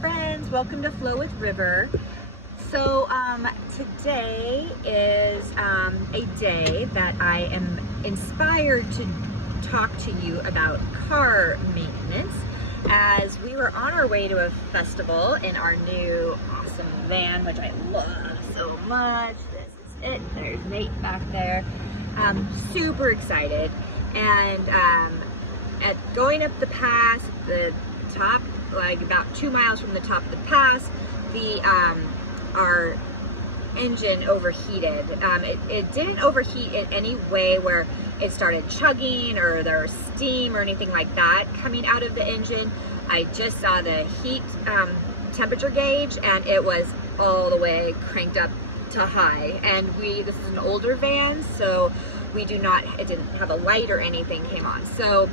friends, welcome to Flow with River. So today is a day that I am inspired to talk to you about car maintenance, as we were on our way to a festival in our new awesome van, which I love so much. This is it. There's Nate back there. Super excited, and at going up the pass, the top, like about 2 miles from the top of the pass, our engine overheated. It didn't overheat in any way where it started chugging or there was steam or anything like that coming out of the engine. I just saw the heat temperature gauge, and it was all the way cranked up to high. And this is an older van, so it didn't have a light or anything came on. So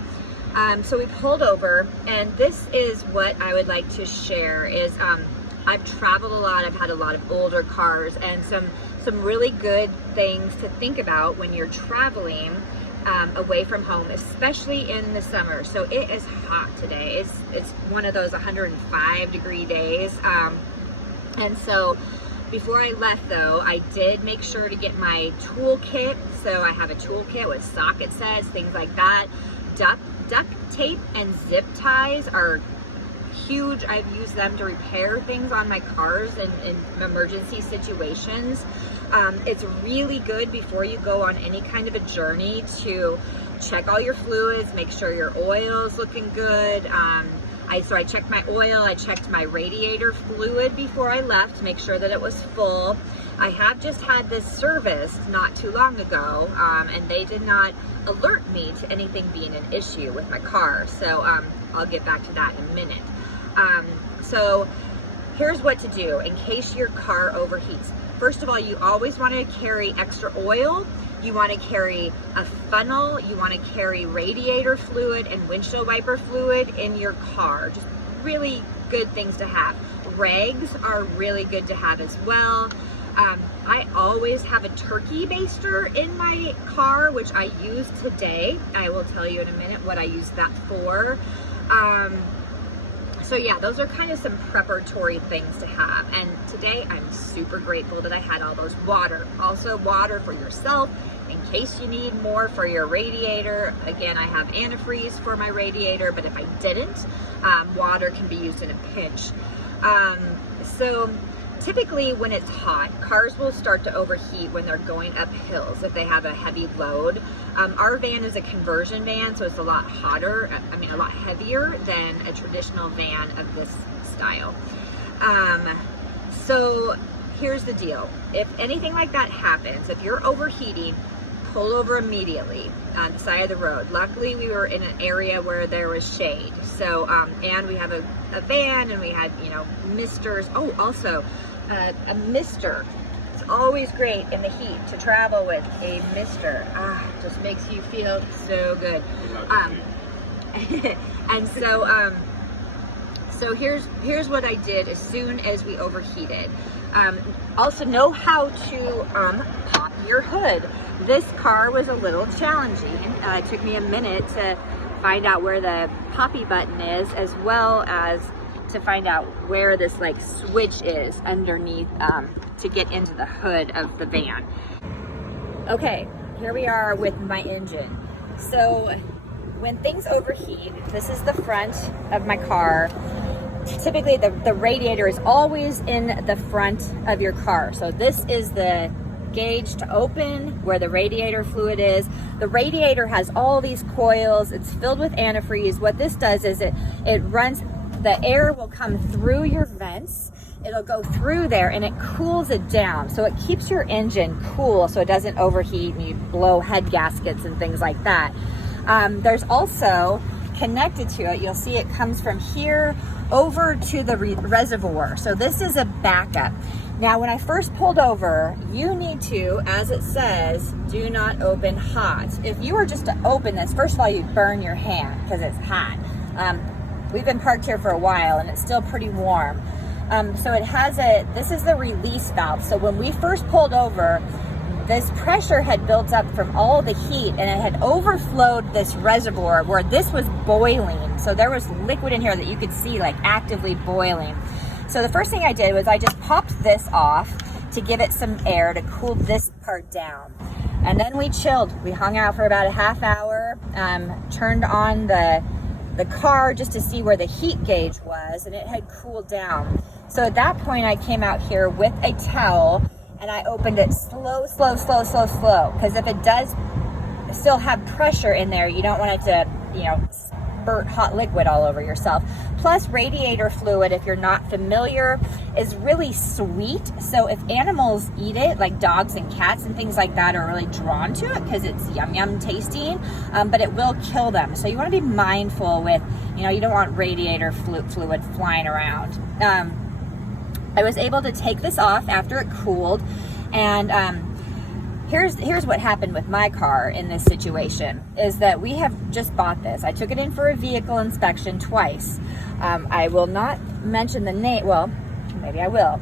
we pulled over, and this is what I would like to share is I've traveled a lot. I've had a lot of older cars, and some really good things to think about when you're traveling away from home, especially in the summer. So it is hot today. It's one of those 105-degree days. And so before I left, though, I did make sure to get my toolkit. So I have a toolkit with socket sets, things like that. Duct tape and zip ties are huge. I've used them to repair things on my cars in emergency situations. It's really good before you go on any kind of a journey to check all your fluids, make sure your oil is looking good. So I checked my oil, I checked my radiator fluid before I left to make sure that it was full. I have just had this serviced not too long ago, and they did not alert me to anything being an issue with my car. So I'll get back to that in a minute. So here's what to do in case your car overheats. First of all, you always want to carry extra oil. You want to carry a funnel. You want to carry radiator fluid and windshield wiper fluid in your car. Just really good things to have. Rags are really good to have as well. I always have a turkey baster in my car, which I used today. I will tell you in a minute what I used that for. So yeah, those are kind of some preparatory things to have. And today I'm super grateful that I had all those water. Also water for yourself in case you need more for your radiator. Again, I have antifreeze for my radiator, but if I didn't, water can be used in a pinch. So typically when it's hot, cars will start to overheat when they're going up hills if they have a heavy load. Our van is a conversion van, so it's a lot hotter, a lot heavier than a traditional van of this style. So here's the deal. If anything like that happens, if you're overheating, pull over immediately on the side of the road. Luckily, we were in an area where there was shade. So, and we have a van, and we had, misters. Oh, also, a mister. It's always great in the heat to travel with a mister. Just makes you feel so good. And so here's what I did as soon as we overheated. Also know how to pop your hood. This car was a little challenging. It took me a minute to find out where the poppy button is, as well as to find out where this switch is underneath to get into the hood of the van. Okay, here we are with my engine. So when things overheat, this is the front of my car. Typically the radiator is always in the front of your car. So this is the gauge to open where the radiator fluid is. The radiator has all these coils. It's filled with antifreeze. What this does is it runs, the air will come through your vents. It'll go through there and it cools it down. So it keeps your engine cool so it doesn't overheat and you blow head gaskets and things like that. There's also connected to it, you'll see it comes from here over to the reservoir. So this is a backup. Now, when I first pulled over, you need to, as it says, do not open hot. If you were just to open this, first of all, you'd burn your hand because it's hot. We've been parked here for a while and it's still pretty warm. So it has this is the release valve. So when we first pulled over, this pressure had built up from all the heat, and it had overflowed this reservoir where this was boiling. So there was liquid in here that you could see like actively boiling. So the first thing I did was I just popped this off to give it some air to cool this part down. And then we chilled. We hung out for about a half hour, turned on the car just to see where the heat gauge was, and it had cooled down. So at that point I came out here with a towel and I opened it slow, because if it does still have pressure in there, you don't want it to, spurt hot liquid all over yourself. Plus, radiator fluid, if you're not familiar, is really sweet. So if animals eat it, like dogs and cats and things like that are really drawn to it because it's yum tasting, but it will kill them. So you want to be mindful with, you don't want radiator fluid flying around. I was able to take this off after it cooled, and here's what happened with my car in this situation, is that we have just bought this. I took it in for a vehicle inspection twice. I will not mention the name, well, maybe I will.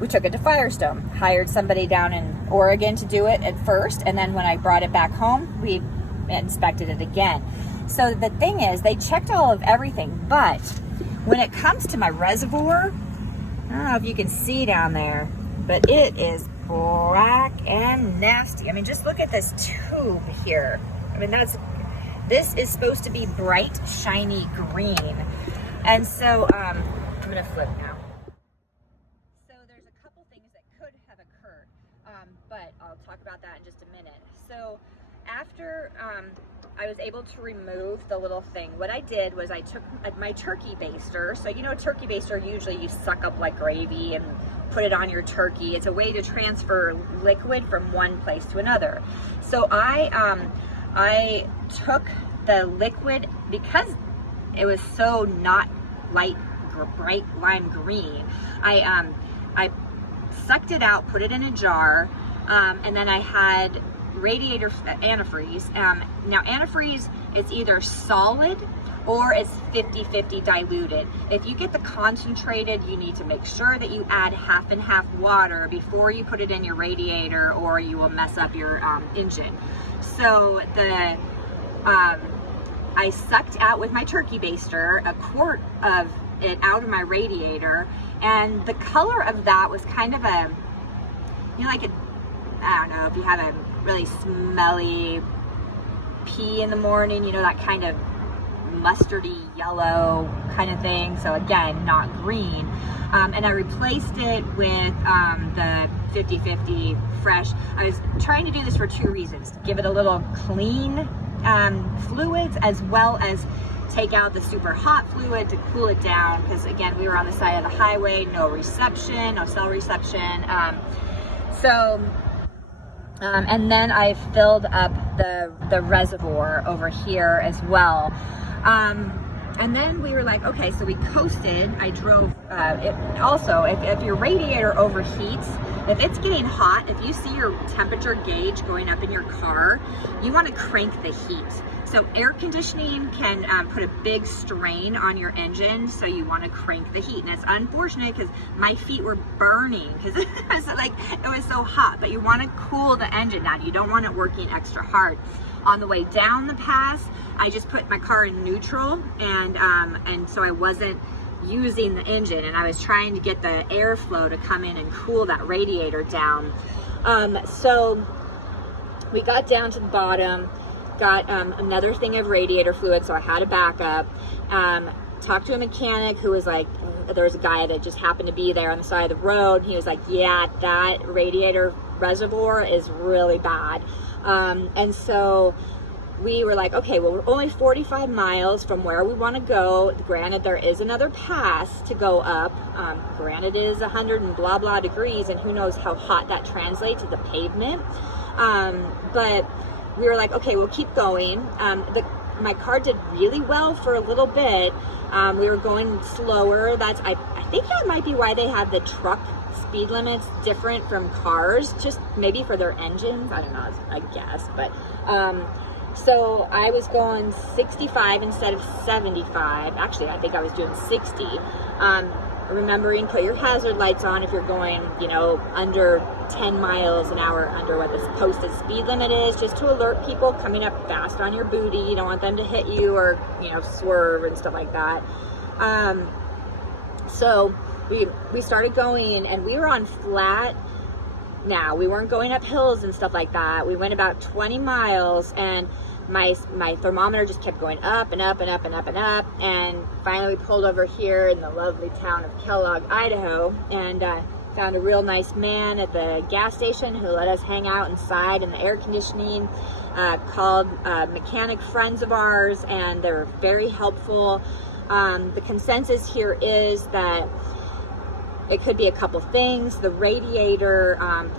We took it to Firestone, hired somebody down in Oregon to do it at first, and then when I brought it back home, we inspected it again. So the thing is, they checked all of everything, but when it comes to my reservoir, I don't know if you can see down there, but it is black and nasty. I mean, just look at this tube here. I mean, this is supposed to be bright, shiny green. And so, I'm gonna flip now. So there's a couple things that could have occurred, but I'll talk about that in just a minute. So after I was able to remove the little thing, what I did was I took my turkey baster. So a turkey baster, usually you suck up like gravy and put it on your turkey. It's a way to transfer liquid from one place to another. So I took the liquid, because it was so not bright lime green, I sucked it out, put it in a jar, and then I had radiator antifreeze. Now antifreeze is either solid or it's 50-50 diluted. If you get the concentrated, you need to make sure that you add half and half water before you put it in your radiator, or you will mess up your engine. So I sucked out with my turkey baster a quart of it out of my radiator, and the color of that was kind of a, I don't know if you have a really smelly pee in the morning, that kind of mustardy yellow kind of thing. So again, not green. And I replaced it with the 50-50 fresh. I was trying to do this for two reasons: to give it a little clean fluids, as well as take out the super hot fluid to cool it down, because again, we were on the side of the highway, no reception, no cell reception. And then I filled up the reservoir over here as well. And then we were like, okay, so we coasted. I drove, also, if your radiator overheats, if it's getting hot, if you see your temperature gauge going up in your car, you want to crank the heat. So air conditioning can put a big strain on your engine, so you want to crank the heat. And it's unfortunate because my feet were burning because it was so hot, but you want to cool the engine down. You don't want it working extra hard. On the way down the pass, I just put my car in neutral, and so I wasn't using the engine, and I was trying to get the airflow to come in and cool that radiator down. So we got down to the bottom, got another thing of radiator fluid, so I had a backup. Talked to a mechanic who was like, there was a guy that just happened to be there on the side of the road, and he was like, yeah, that radiator reservoir is really bad. And so we were like, okay, well, we're only 45 miles from where we want to go. Granted, there is another pass to go up. Granted, it is 100 and blah, blah degrees, and who knows how hot that translates to the pavement. But we were like, okay, we'll keep going. My car did really well for a little bit. We were going slower. I think that might be why they have the truck speed limits different from cars, just maybe for their engines. I don't know, I guess. But so I was going 65 instead of 75. Actually, I think I was doing 60. remembering, put your hazard lights on if you're going, you know, under 10 miles an hour, under what the posted speed limit is, just to alert people coming up fast on your booty. You don't want them to hit you or, you know, swerve and stuff like that. So we started going, and we were on flat. Now, we weren't going up hills and stuff like that. We went about 20 miles, and my thermometer just kept going up and up and up and up and up. And finally we pulled over here in the lovely town of Kellogg, Idaho, and found a real nice man at the gas station who let us hang out inside in the air conditioning. Called mechanic friends of ours, and they were very helpful. The consensus here is that it could be a couple things. The radiator,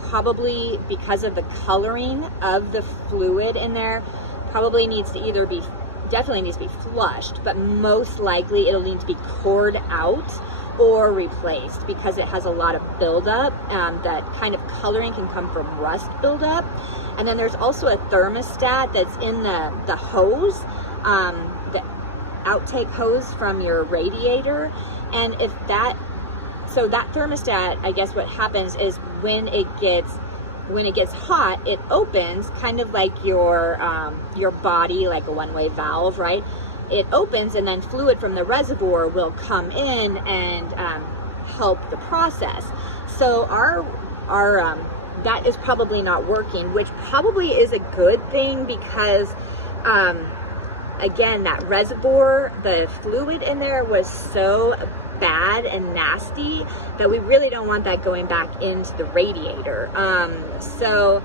probably because of the coloring of the fluid in there, probably needs to either be, definitely needs to be flushed, but most likely it'll need to be cored out or replaced because it has a lot of buildup. That kind of coloring can come from rust buildup. And then there's also a thermostat that's in the hose, the outtake hose from your radiator. And if that, so that thermostat, I guess what happens is when it gets hot, it opens kind of like your body, like a one-way valve, right? It opens, and then fluid from the reservoir will come in and help the process. So our that is probably not working, which probably is a good thing because again, that reservoir, the fluid in there was so bad and nasty that we really don't want that going back into the radiator. So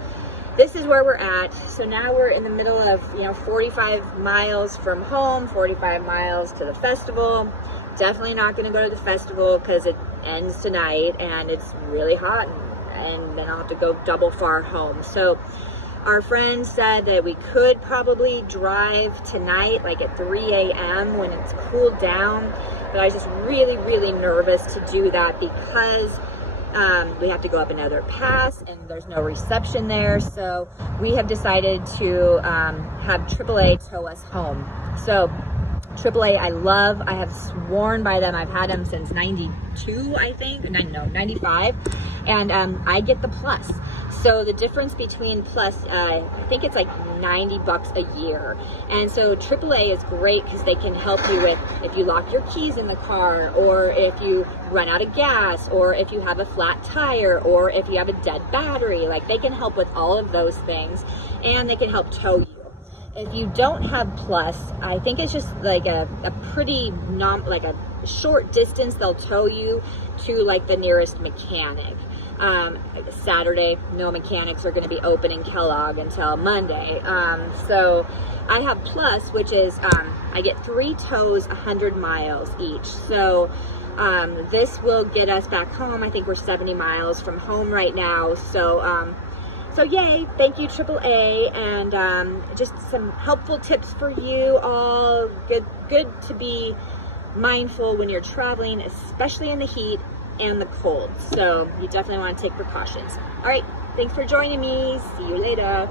this is where we're at. So now we're in the middle of, you know, 45 miles from home, 45 miles to the festival. Definitely not going to go to the festival because it ends tonight and it's really hot, and then I'll have to go double far home. So our friend said that we could probably drive tonight, like at 3 a.m. when it's cooled down. But I was just really, really nervous to do that because we have to go up another pass and there's no reception there. So we have decided to have AAA tow us home. So AAA I love. I have sworn by them. I've had them since 92, I think. No, 95. And I get the plus. So the difference between plus, I think it's like $90 a year. And so AAA is great because they can help you with if you lock your keys in the car, or if you run out of gas, or if you have a flat tire, or if you have a dead battery. Like, they can help with all of those things, and they can help tow you. If you don't have plus, I think it's just like a pretty like a short distance. They'll tow you to like the nearest mechanic. Saturday, no mechanics are going to be open in Kellogg until Monday. So I have plus, which is I get 3 tows 100 miles each. So this will get us back home. I think we're 70 miles from home right now. So so yay, thank you AAA, and just some helpful tips for you all. Good to be mindful when you're traveling, especially in the heat and the cold. So you definitely want to take precautions. All right, thanks for joining me. See you later.